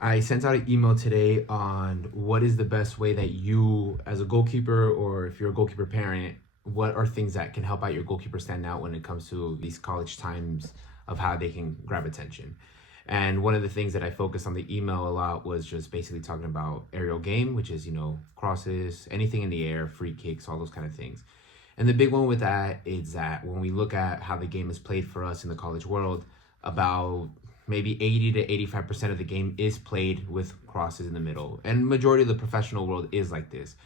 I sent out an email today on what is the best way that you, as a goalkeeper, or if you're a goalkeeper parent, what are things that can help out your goalkeeper stand out when it comes to these college times of how they can grab attention. And one of the things that I focused on the email a lot was just basically talking about aerial game, which is, crosses, anything in the air, free kicks, all those kind of things. And the big one with that is that when we look at how the game is played for us in the college world, about maybe 80 to 85% of the game is played with crosses in the middle. And majority of the professional world is like this.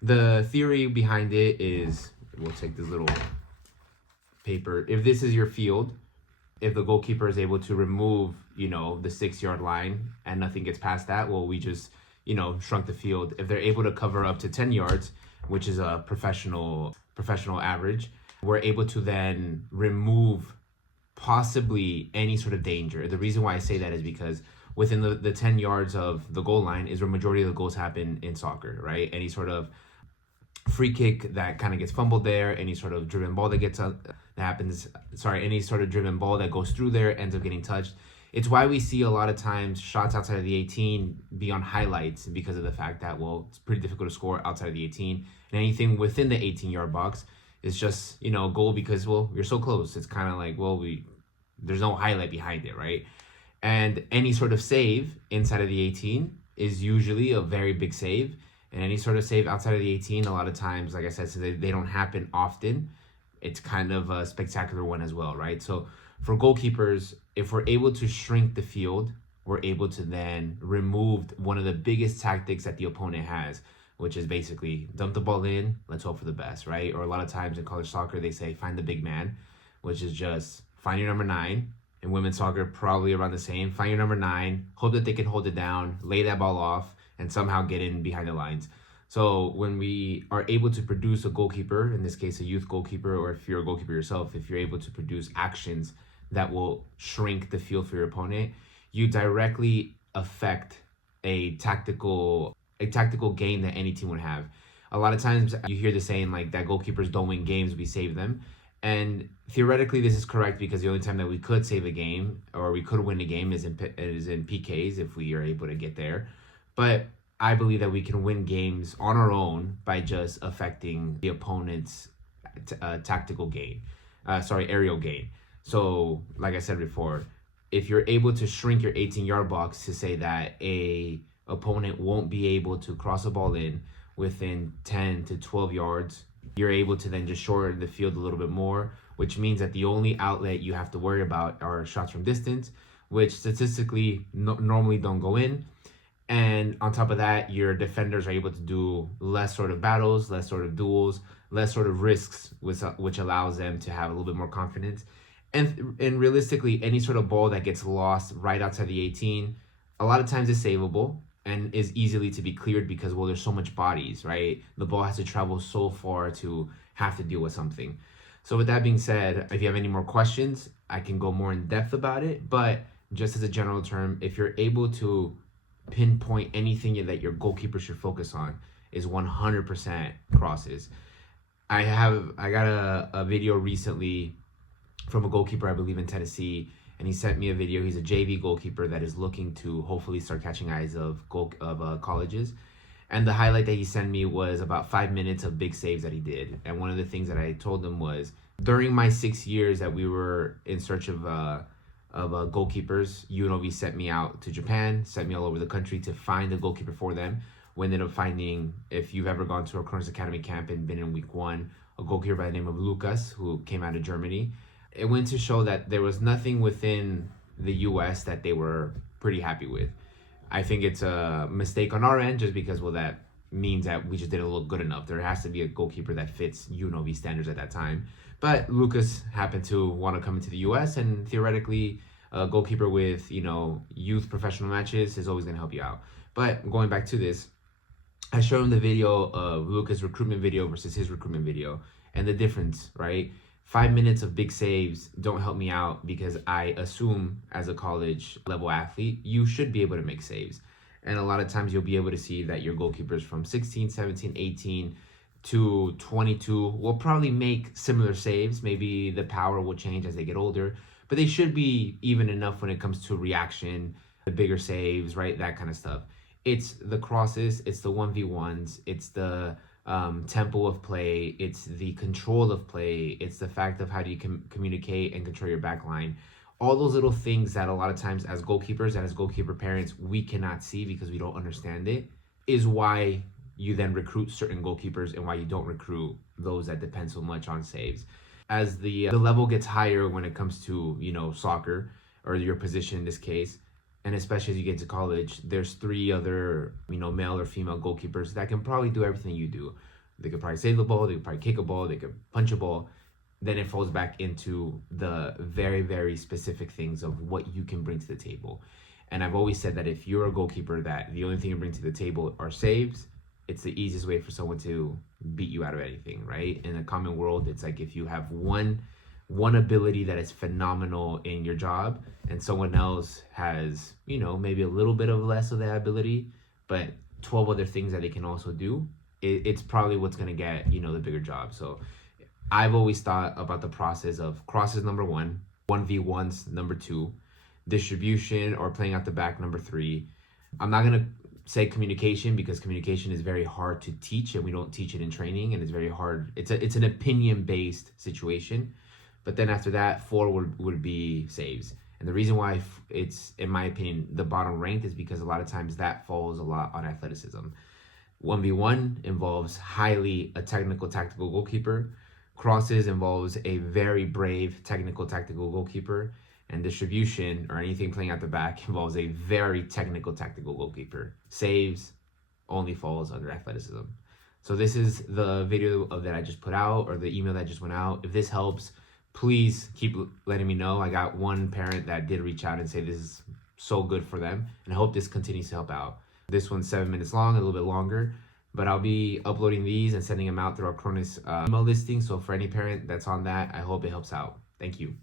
The theory behind it is, we'll take this little paper. If this is your field, if the goalkeeper is able to remove, the 6 yard line and nothing gets past that, well, we just, shrunk the field. If they're able to cover up to 10 yards, which is a professional average, we're able to then remove possibly any sort of danger. The reason why I say that is because within the 10 yards of the goal line is where majority of the goals happen in soccer, right? Any sort of free kick that kind of gets fumbled there, any sort of driven ball any sort of driven ball that goes through there ends up getting touched. It's why we see a lot of times shots outside of the 18 be on highlights, because of the fact that, well, it's pretty difficult to score outside of the 18. And anything within the 18-yard box is just, goal because, well, you're so close. It's kind of like, well, there's no highlight behind it, right? And any sort of save inside of the 18 is usually a very big save. And any sort of save outside of the 18, a lot of times, like I said, so they don't happen often. It's kind of a spectacular one as well, right? So for goalkeepers, if we're able to shrink the field, we're able to then remove one of the biggest tactics that the opponent has, which is basically dump the ball in, let's hope for the best, right? Or a lot of times in college soccer, they say find the big man, which is just find your number 9. In women's soccer, probably around the same. Find your number 9, hope that they can hold it down, lay that ball off, and somehow get in behind the lines. So when we are able to produce a goalkeeper, in this case a youth goalkeeper, or if you're a goalkeeper yourself, if you're able to produce actions that will shrink the field for your opponent, you directly affect a tactical gain that any team would have. A lot of times you hear the saying like that goalkeepers don't win games, we save them. And theoretically, this is correct, because the only time that we could save a game or we could win a game is in PKs, if we are able to get there. But I believe that we can win games on our own by just affecting the opponent's tactical gain, aerial gain. So, like I said before, if you're able to shrink your 18-yard box to say that a opponent won't be able to cross a ball in within 10 to 12 yards, you're able to then just shorten the field a little bit more, which means that the only outlet you have to worry about are shots from distance, which statistically normally don't go in. And on top of that, your defenders are able to do less sort of battles, less sort of duels, less sort of risks, which allows them to have a little bit more confidence. And realistically, any sort of ball that gets lost right outside the 18, a lot of times is savable and is easily to be cleared because, well, there's so much bodies, right? The ball has to travel so far to have to deal with something. So with that being said, if you have any more questions, I can go more in depth about it. But just as a general term, if you're able to pinpoint anything that your goalkeeper should focus on, is 100% crosses. I got a video recently from a goalkeeper, I believe in Tennessee, and he sent me a video. He's a JV goalkeeper that is looking to hopefully start catching eyes of colleges. And the highlight that he sent me was about 5 minutes of big saves that he did. And one of the things that I told him was, during my 6 years that we were in search of goalkeepers, UNLV sent me out to Japan, sent me all over the country to find a goalkeeper for them. We ended up finding, if you've ever gone to a kronisacademy camp and been in week 1, a goalkeeper by the name of Lucas, who came out of Germany. It went to show that there was nothing within the US that they were pretty happy with. I think it's a mistake on our end, just because, well, that means that we just didn't look good enough. There has to be a goalkeeper that fits UNLV standards at that time. But Lucas happened to want to come into the US, and theoretically, a goalkeeper with, youth professional matches is always going to help you out. But going back to this, I showed him the video of Lucas' recruitment video versus his recruitment video, and the difference, right? 5 minutes of big saves don't help me out, because I assume as a college level athlete, you should be able to make saves. And a lot of times you'll be able to see that your goalkeepers from 16, 17, 18 to 22 will probably make similar saves. Maybe the power will change as they get older, but they should be even enough when it comes to reaction, the bigger saves, right? That kind of stuff. It's the crosses, it's the 1v1s, it's the tempo of play, it's the control of play, it's the fact of how do you communicate and control your back line. All those little things that a lot of times as goalkeepers and as goalkeeper parents, we cannot see because we don't understand it, is why you then recruit certain goalkeepers and why you don't recruit those that depend so much on saves. As the level gets higher when it comes to, soccer or your position in this case, and especially as you get to college, there's 3 other, male or female goalkeepers that can probably do everything you do. They could probably save the ball, they could probably kick a ball, they could punch a ball. Then it falls back into the very, very specific things of what you can bring to the table. And I've always said that if you're a goalkeeper that the only thing you bring to the table are saves, it's the easiest way for someone to beat you out of anything, right? In a common world, it's like if you have one ability that is phenomenal in your job and someone else has, maybe a little bit of less of that ability, but 12 other things that they can also do, it's probably what's going to get, the bigger job. So I've always thought about the process of crosses number 1, 1v1s number 2, distribution or playing out the back number 3. I'm not going to say communication because communication is very hard to teach and we don't teach it in training, and it's very hard. It's an opinion based situation. But then after that, 4 would be saves. And the reason why it's, in my opinion, the bottom ranked is because a lot of times that falls a lot on athleticism. 1v1 involves highly a technical tactical goalkeeper. Crosses involves a very brave technical tactical goalkeeper. And distribution or anything playing out the back involves a very technical tactical goalkeeper. Saves only falls under athleticism. So this is the video that I just put out, or the email that just went out. If this helps, please keep letting me know. I got one parent that did reach out and say this is so good for them, and I hope this continues to help out. This one's 7 minutes long, a little bit longer, but I'll be uploading these and sending them out through our KRONIS email listing. So for any parent that's on that, I hope it helps out. Thank you.